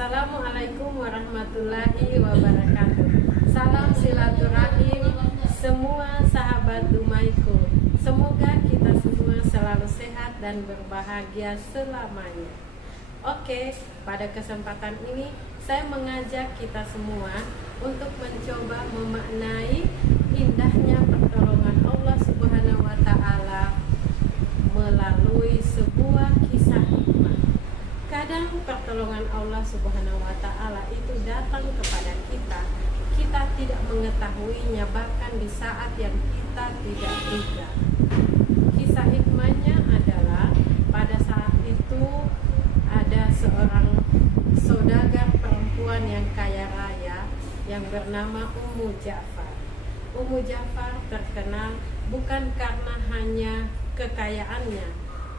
Assalamualaikum warahmatullahi wabarakatuh. Salam silaturahim semua sahabat Dumaiku. Semoga kita semua selalu sehat dan berbahagia selamanya. Oke, pada kesempatan ini saya mengajak kita semua untuk mencoba memaknai indahnya pertolongan Allah Subhanahu wa Ta'ala melalui sebuah kisah hikmah. Kadang pertolongan Allah Subhanahu wa Ta'ala itu datang kepada kita, kita tidak mengetahuinya bahkan di saat yang kita tidak duga. Kisah hikmahnya adalah pada saat itu ada seorang saudagar perempuan yang kaya raya yang bernama Ummu Ja'far. Ummu Ja'far terkenal bukan karena hanya kekayaannya,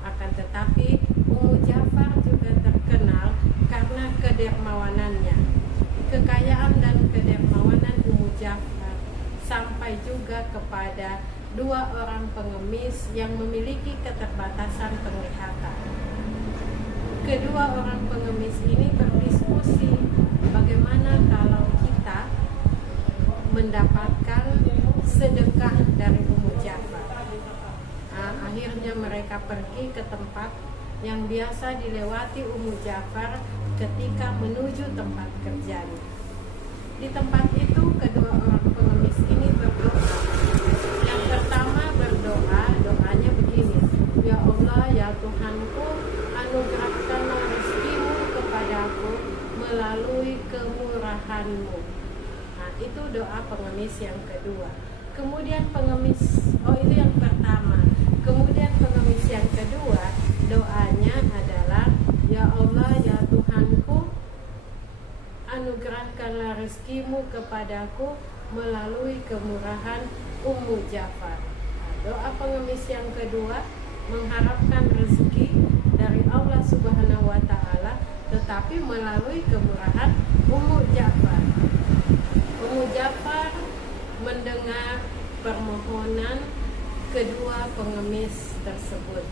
akan tetapi Ummu Ja'far juga terkenal karena kedermawanannya. Kekayaan dan kedermawanan Ummu Ja'far sampai juga kepada dua orang pengemis yang memiliki keterbatasan penglihatan. Kedua orang pengemis ini berdiskusi bagaimana kalau kita mendapatkan sedekah dari Ummu Ja'far. Akhirnya mereka pergi ke tempat yang biasa dilewati Ummu Ja'far ketika menuju tempat kerjanya. Di tempat itu kedua orang pengemis ini berdoa. Yang pertama berdoa, doanya begini: Ya Allah, ya Tuhanku, anugerahkanlah rezekimu kepadaku melalui kemurahan-Mu. Nah, itu doa pengemis yang kedua. Kemudian itu yang pertama. Kemudian pengemis yang kedua, doanya adalah Ya Allah, ya Tuhanku, anugerahkanlah rezekimu kepadaku melalui kemurahan Ummu Ja'far. Nah, doa pengemis yang kedua mengharapkan rezeki dari Allah Subhanahu wa Ta'ala, tetapi melalui kemurahan Ummu Ja'far. Ummu Ja'far mendengar permohonan kedua pengemis tersebut.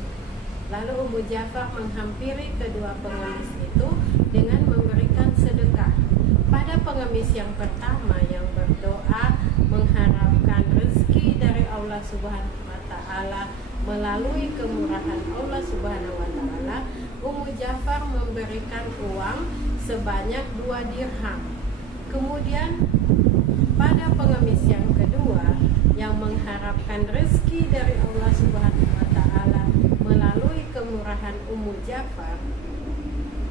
Lalu Ummu Ja'far menghampiri kedua pengemis itu dengan memberikan sedekah. Pada pengemis yang pertama yang berdoa mengharapkan rezeki dari Allah Subhanahu wa Ta'ala melalui kemurahan Allah Subhanahu wa Ta'ala, Ummu Ja'far memberikan uang sebanyak 2 dirham. Kemudian pada pengemis yang kedua yang mengharapkan rezeki dari Allah Subhanahu wa Ta'ala melalui kemurahan Ummu Ja'far,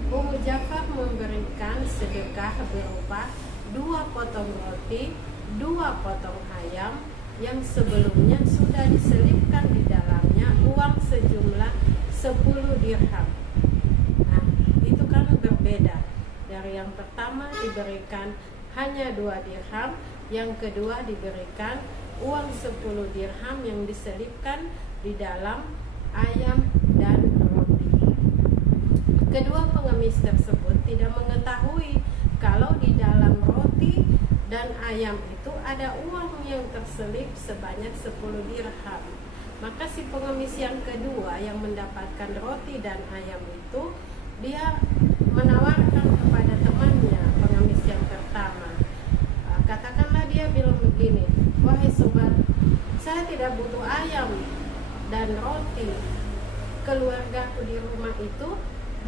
Ummu Ja'far memberikan sedekah berupa 2 potong roti, 2 potong ayam yang sebelumnya sudah diselipkan di dalamnya uang sejumlah 10 dirham. Nah, itu kan berbeda. Dari yang pertama diberikan hanya 2 dirham, yang kedua diberikan uang 10 dirham yang diselipkan di dalam ayam dan roti. Kedua pengemis tersebut tidak mengetahui kalau di dalam roti dan ayam itu ada uang yang terselip sebanyak 10 dirham. Maka si pengemis yang kedua yang mendapatkan roti dan ayam itu, dia menawarkan kepada temannya, pengemis yang pertama. Katakanlah dia bilang begini: wahai sobat, saya tidak butuh ayam dan roti. Keluargaku di rumah itu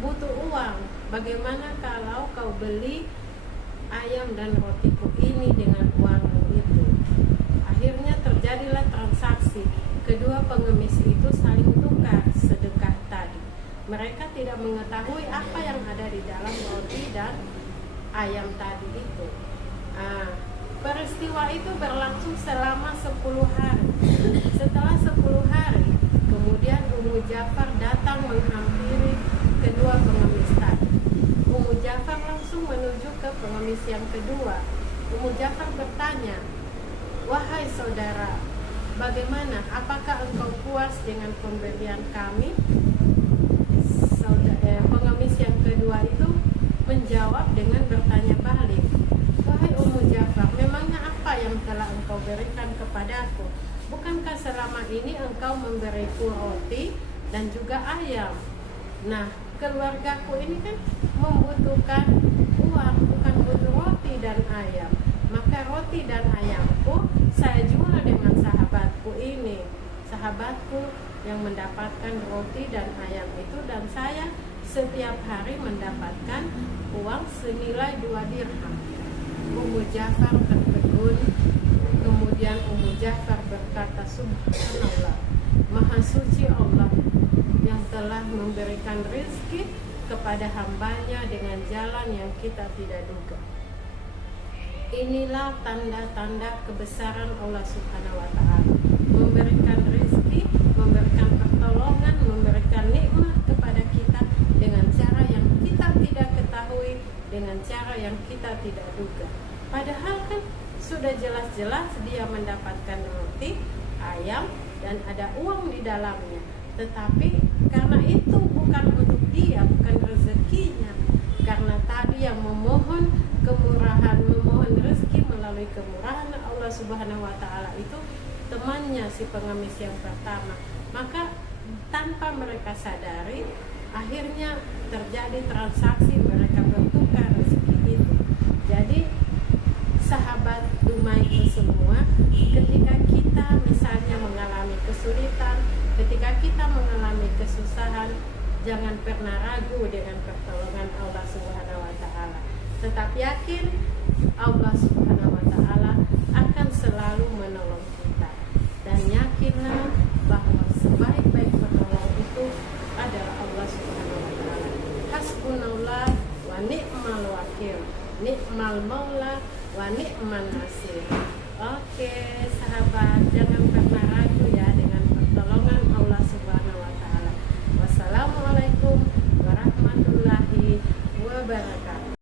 butuh uang. Bagaimana kalau kau beli ayam dan rotiku ini dengan uangmu itu? Akhirnya terjadilah transaksi. Kedua pengemis itu saling tukar sedekah tadi. Mereka tidak mengetahui apa yang ada di dalam roti dan ayam tadi itu. Peristiwa itu berlangsung selama 10 hari. Setelah 10 hari, kemudian Ummu Ja'far datang menghampiri kedua pengemis tadi. Ummu Ja'far langsung menuju ke pengemis yang kedua. Ummu Ja'far bertanya, wahai saudara, bagaimana? Apakah engkau puas dengan pemberian kami? Pengemis yang kedua itu menjawab dengan bertanya balik, wahai Ummu Ja'far, memangnya apa yang telah engkau berikan kepadaku? Bukankah selama ini engkau memberiku roti dan juga ayam? Nah, keluargaku ini kan membutuhkan sahabatku yang mendapatkan roti dan ayam itu, dan saya setiap hari mendapatkan uang senilai 2 dirham. Ummu Ja'far tertegun. Kemudian Ummu Ja'far berkata, subhanallah, maha suci Allah yang telah memberikan rezeki kepada hambanya dengan jalan yang kita tidak duga. Inilah tanda-tanda kebesaran Allah Subhanahu wa Ta'ala, memberikan rezeki, memberikan pertolongan, memberikan nikmat kepada kita dengan cara yang kita tidak ketahui, dengan cara yang kita tidak duga. Padahal kan sudah jelas-jelas dia mendapatkan roti, ayam, dan ada uang di dalamnya. Tetapi karena itu bukan untuk dia, bukan rezekinya, karena tadi yang memohon kemurahan, memohon rezeki melalui kemurahan Allah Subhanahu wa Ta'ala itu temannya si pengemis yang pertama. Maka tanpa mereka sadari, akhirnya terjadi transaksi, mereka bertukar rezeki itu. Jadi sahabat Dumaiku semua, ketika kita misalnya mengalami kesulitan, ketika kita mengalami kesusahan, jangan pernah ragu dengan pertolongan Allah Subhanahu wa Ta'ala. Tetap yakin Allah Subhanahu wa Ta'ala akan selalu menolong kita. Dan yakinlah bahwa sebaik-baik penolong itu adalah Allah Subhanahu wa Ta'ala. Hasbunallah wa ni'mal wakil, ni'mal maula wa ni'man nasir. Oke sahabat, jangan pernah ragu ya dengan pertolongan Allah Subhanahu wa Ta'ala. Wassalamualaikum warahmatullahi wabarakatuh.